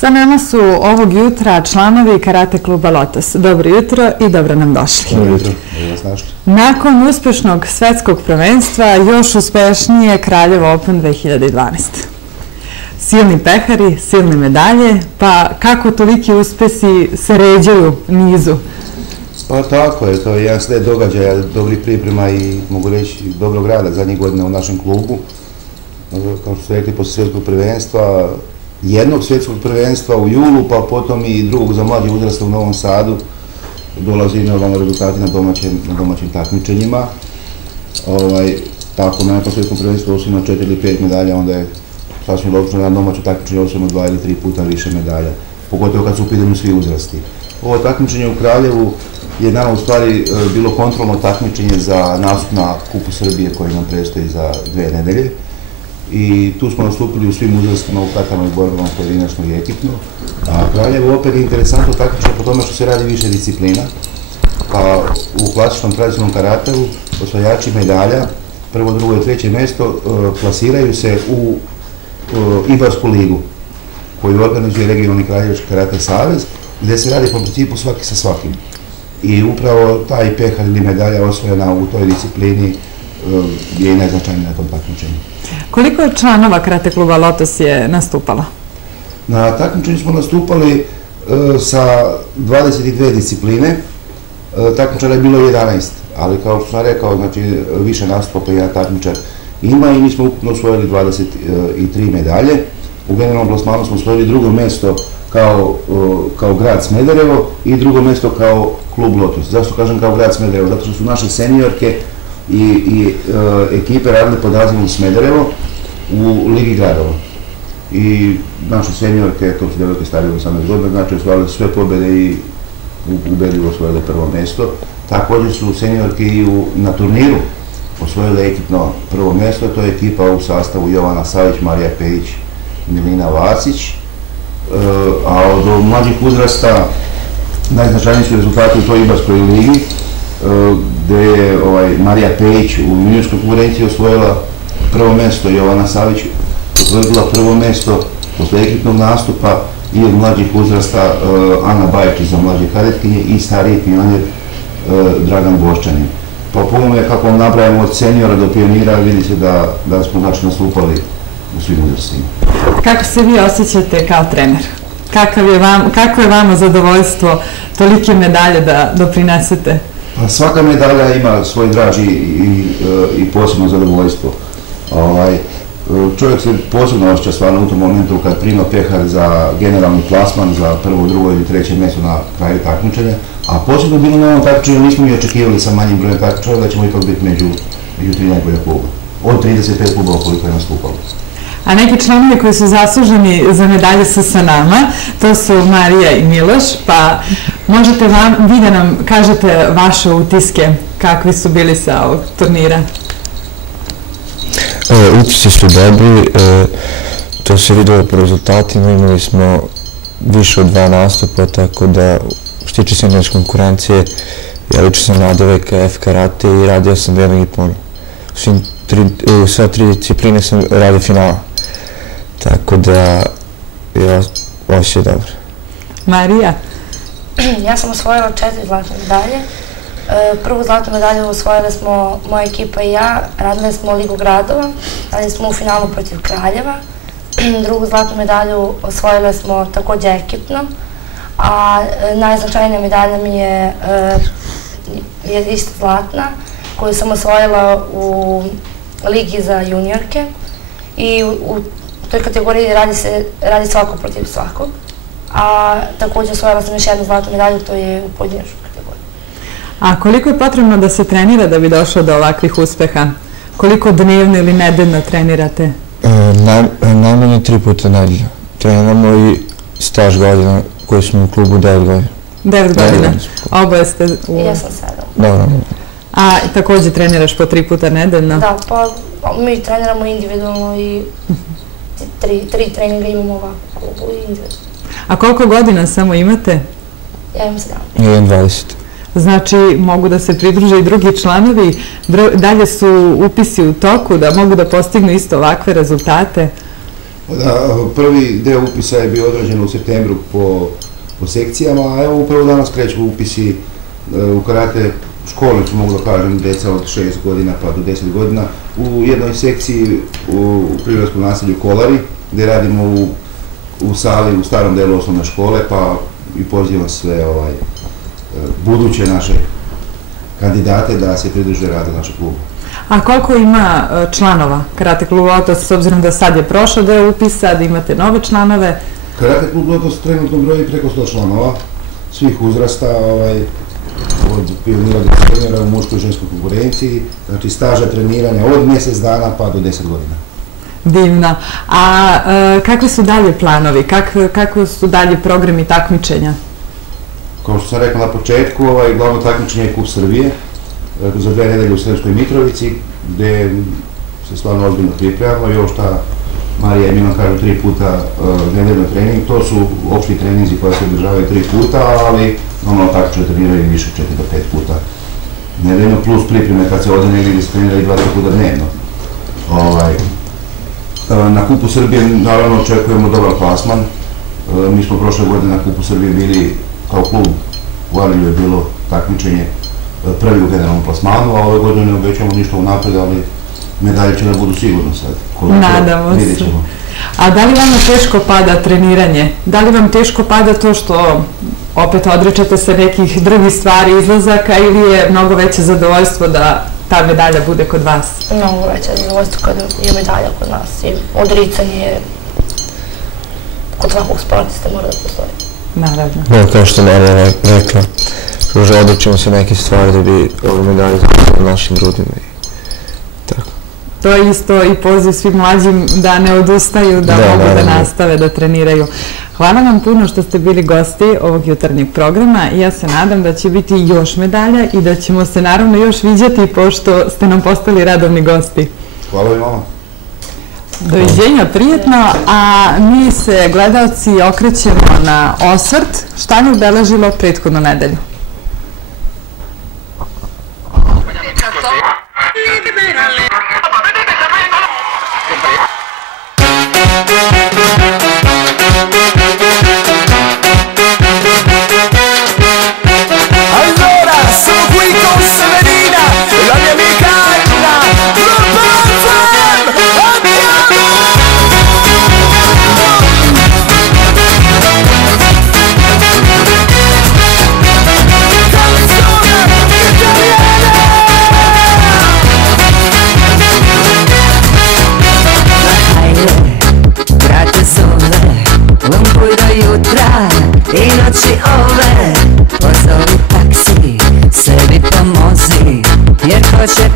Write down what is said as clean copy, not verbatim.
Sa nama su ovog jutra članovi Karate kluba Lotos. Dobro jutro i dobro nam došli. Dobro jutro. Nakon uspešnog svetskog prvenstva, još uspešnije Kraljevo Open 2012. Silni pehari, silne medalje, pa kako toliki uspesi se ređaju nizu? Pa tako je, to je jedan slijed događaja, dobrih priprema i mogu reći dobrog rada zadnjih godina u našem klubu. Kao što ste rekli, posle svjetskog prvenstva, jednog svjetskog prvenstva u julu, pa potom i drugog za mlađe uzraste u Novom Sadu, dolazi normalno rezultati na domaćim takmičenjima. Tako, na nekom svjetskom prvenstvu osvojimo 4 ili 5 medalja, onda je sasvim logično na domaću takmičenju osvojimo 2 ili 3 puta više medalja, pogotovo kad su u pitanju svi uzrasti. Ovo takmičenje u Kraljevu je nama u stvari bilo kontrolno takmičenje za nastup na Kupu Srbije koji nam predstoji za 2 nedelje. I tu smo nastupili u svim uzrastima, u katama i borbama pojedinačno i ekipno. A Kraljevo opet je interesantno takmičenje po tome što se radi više disciplina. Pa u klasičnom tradicionalnom karateu osvajači medalja, prvo, drugo i treće mjesto, plasiraju se u Ibarsku ligu koju organizuje regionalni Kraljevački karate savez, gdje se radi po principu svaki sa svakim. I upravo taj pehar ili medalja osvojena u toj disciplini je i najznačajniji na tom takmičenju. Koliko je članova Karate kluba Lotos je nastupalo? Na takmičenju smo nastupali sa 22 discipline, takmičara je bilo 11, ali kao što sam rekao, znači više nastupa po jedan takmičar ima i mi smo ukupno osvojili 23 medalje. U generalnom plasmanu smo osvojili drugo mjesto kao grad Smederevo i drugo mjesto kao klub Lotos. Zašto kažem kao grad Smederevo? Zato što su naše seniorke i ekipe radile pod nazivom Smederevo u Ligi gradova. I naše seniorke, to su devojke starije 18 godina, znači osvojile sve pobjede i ubedljivo osvojile prvo mjesto. Također su seniorke i na turniru osvojile ekipno prvo mjesto, to je ekipa u sastavu Jovana Savić, Marija Pejić i Milina Vasić. A od mlađih uzrasta najznačajniji su rezultati u toj Ibarskoj ligi, gdje je Marija Pejić u juniorskoj konkurenciji osvojila prvo mjesto, Jovana Savić osvojila prvo mjesto posle ekipnog nastupa i od mlađih uzrasta Ana Bajić za mlađe kadetkinje i stariji pionir Dragan Boščanin. Pa po mome, kako vam nabrajamo od seniora do pionira, vidi se da smo znači nastupali u svim uzrastima. Kako se vi osjećate kao trener? Kako je vama zadovoljstvo tolike medalje da doprinesete? Svaka medalja ima svoj draži i posebno zadovoljstvo. Čovjek se posebno osjeća stvarno u tom momentu kad prima pehar za generalni plasman, za prvo, drugo ili treće mjesto na kraju takmičenja, a posebno bilo na ovom takmičenju nismo mi očekivali sa manjim brojem takmičara da ćemo ipak biti među 3 najbolja kluba. Od 35 klubova koliko je nastupalo. A neki članovi koji su zasluženi za medalje su sa nama, to su Marija i Miloš, pa možete vi da nam kažete vaše utiske, kakvi su bili sa ovog turnira? Utisci su dobri, to se videlo po rezultatima, imali smo više od 2 nastupa, tako da što tiče seniorske konkurencije, ja lično sam radio VKF karate i radio sam vjerno i puno. U sva 3 discipline sam radio finala, tako da je osjećaj dobro. Marija? Ja sam osvojila 4 zlatne medalje. Prvu zlatnu medalju osvojili smo moja ekipa i ja, radili smo Ligu gradova, radili smo u finalu protiv Kraljeva. Drugu zlatnu medalju osvojili smo također ekipno, a najznačajnija medalja mi je isto zlatna, koju sam osvojila u Ligi za juniorke i u toj kategoriji radi svako protiv svakog. A također osvojila sam još jednu zlatnu medalju, to je u pojedinačnoj kategoriji. A koliko je potrebno da se trenira da bi došlo do ovakvih uspeha? Koliko dnevno ili nedeljno trenirate? Najmanje 3 puta nedelju. Treniramo i staž godina koji smo u klubu 9 godina. 9 godina? Oboje ste u... Ja sam 7. Dobro. A također treniraš po 3 puta nedeljno? Da, pa mi treniramo individualno i 3 treninga imamo ovako u klubu i individualno. A koliko godina samo imate? Ja imam 7. Ja imam 20. Znači, mogu da se pridruže i drugi članovi, dalje su upisi u toku, da mogu da postignu isto ovakve rezultate? Prvi deo upisa je bio odrađen u septembru po sekcijama, a evo upravo danas kreću upisi u karate škole, mogu da kažem, deca od 6 godina pa do 10 godina, u jednoj sekciji u prigradskom naselju Kolari, gde radimo u sali, u starom delu osnovne škole, pa i pozivam sve buduće naše kandidate da se pridruže radu našeg kluba. A koliko ima članova Karate klub Otos, s obzirom da sad je prošao deo upisa, da imate nove članove? Karate klub Otos trenutno broji preko 100 članova, svih uzrasta, od pionira do trenera u muškoj i ženskoj konkurenciji, znači staža treniranja od mjesec dana pa do 10 godina. Divno. A kakvi su dalje planovi, kakvi su dalje programi takmičenja? Kao što sam rekao na početku, glavno takmičenje je Kup Srbije za 2 nedelje u Sremskoj Mitrovici, gde se stvarno ozbiljno pripremamo. Još ta Marija i Milan kažu 3 puta nedeljno trening. To su opšti treninzi koji se održavaju 3 puta, ali normalno takmičari treniraju više 4 do 5 puta nedeljno, plus pripreme kad se ode negdje gdje se treniraju 2 puta dnevno. Na Kupu Srbije naravno očekujemo dobar plasman. Mi smo prošle godine na Kupu Srbije bili kao klub, u Arilju je bilo takmičenje prvi u generalnom plasmanu, a ove godine ne obećamo ništa unapred, ali medalje će da budu sigurno sad. Nadamo se. A da li vam teško pada treniranje? Da li vam teško pada to što opet odričete se nekih drugih stvari, izlazaka, ili je mnogo veće zadovoljstvo da ta medalja bude kod vas? Mnogo veće zadovoljstvo kada je medalja kod nas i odricanje je kod svakog sportista mora da postoji. Naravno. Kao što Marija rekla, odričemo se neke stvari da bi ovu medalju zapravo na našim grudima. To je isto i poziv svim mlađim da ne odustaju, da mogu da nastave da treniraju. Hvala vam puno što ste bili gosti ovog jutarnjeg programa i ja se nadam da će biti još medalja i da ćemo se naravno još viđati pošto ste nam postali radovni gosti. Hvala i vama. Doviđenja, prijetno, a mi se gledalci okrećemo na osvrt šta je obeležilo prethodnu nedelju. Pozovi taksi, sebi pomozi, jer hoće